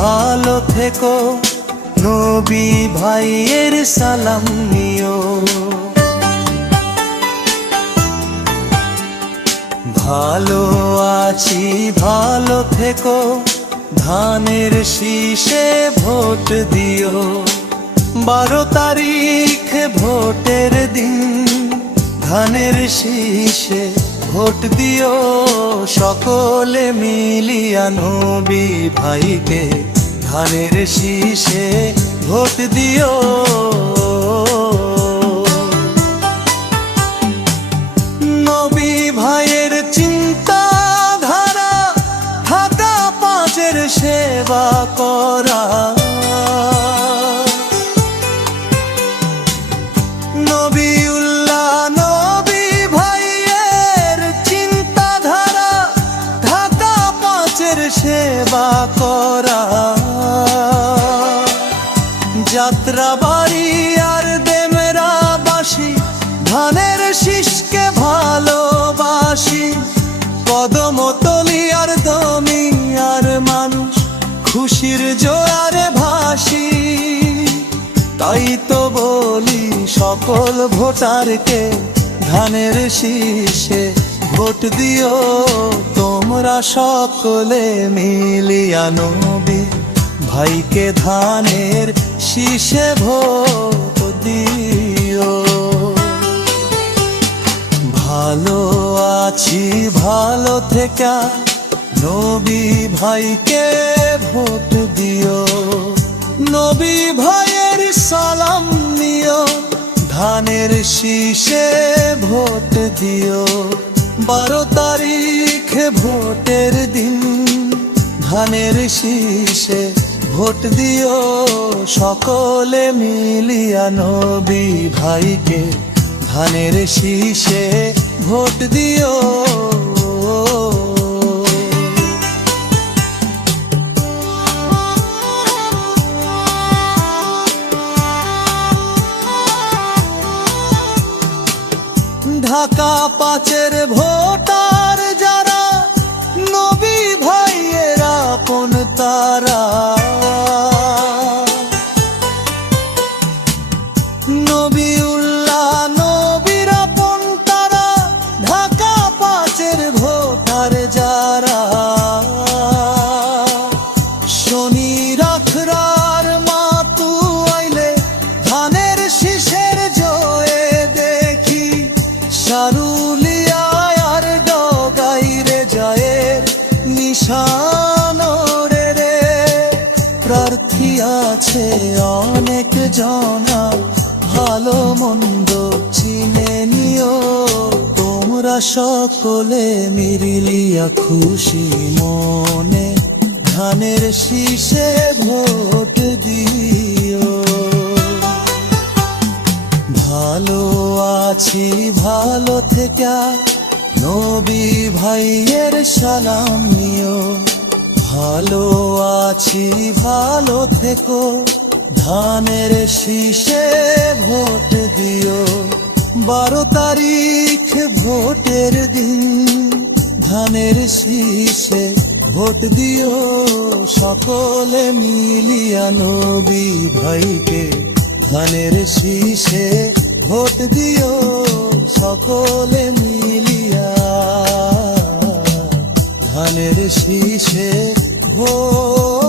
ভালো থেকো, নবী ভাইয়ের সালাম নিও। ভালো আছি ভালো থেকো, ধানের শীষে ভোট দিও। 12 তারিখ ভোটের দিন, ধানের শীষে ভোট দিও। সকলে মিলিয়া নবী ভাইকে ধানের শীষে ভোট দিও। নবী ভাইয়ের চিন্তা ধারা, ঢাকা 5-এর সেবা করা। নবীউল্লাহ নবী ভাইয়ের চিন্তা ধারা, ঢাকা 5-এর সেবা করা। যাত্রাবাড়ি আর দেমরাবাসী ধানের শীষকে ভালোবাসি। কদমতলী আর দমিয়ার মানুষ খুশির জোয়ারে ভাসি। তাই তো বলি সকল ভোটারকে ধানের শীষে ভোট দিও। তোমরা সকলে মিলিয়া নবী ভাইকে ধানের শীষে ভোট দিও। ভালো আছি ভালো থেকা, নবী ভাইকে ভোট দিও। নবী ভাইয়ের সালাম নিও, ধানের শীষে ভোট দিও। 12 তারিখ ভোটের দিন, ধানের শীষে ভোট দিও। সকলে মিলিয়া নবী ভাইকে ধানের শীষে ভোট দিও। ঢাকা 5-এর ভোটার যারা, নবী ভাইয়ের আপন তারা। নবীউল্লাহ নবীর আপন তারা, ঢাকা 5-এর ভোটার যারা। শনি রাখরার মাতু আইলে ধানের শীষের জয়ে দেখি। সারুলিয়া আর ডগাইরে জয়ের নিশান রে। প্রার্থী আছে অনেক জনা, ভালো মন্দ চিনে নিও। তোমরা সকলে মিলিয়া খুশি মনে ধানের শীষে ভোট দিও। ভালো আছি ভালো থেকা, নবী ভাইয়ের সালাম নিও। ভালো আছি ভালো থেকো, ধানের শীষে ভোট দিও। 12 তারিখ ভোটের দিন, ধানের শীষে ভোট দিও। সকলে মিলিয়া নবী ভাইকে ধানের শীষে ভোট দিও। সকলে মিলিয়া ধানের শীষে ভোট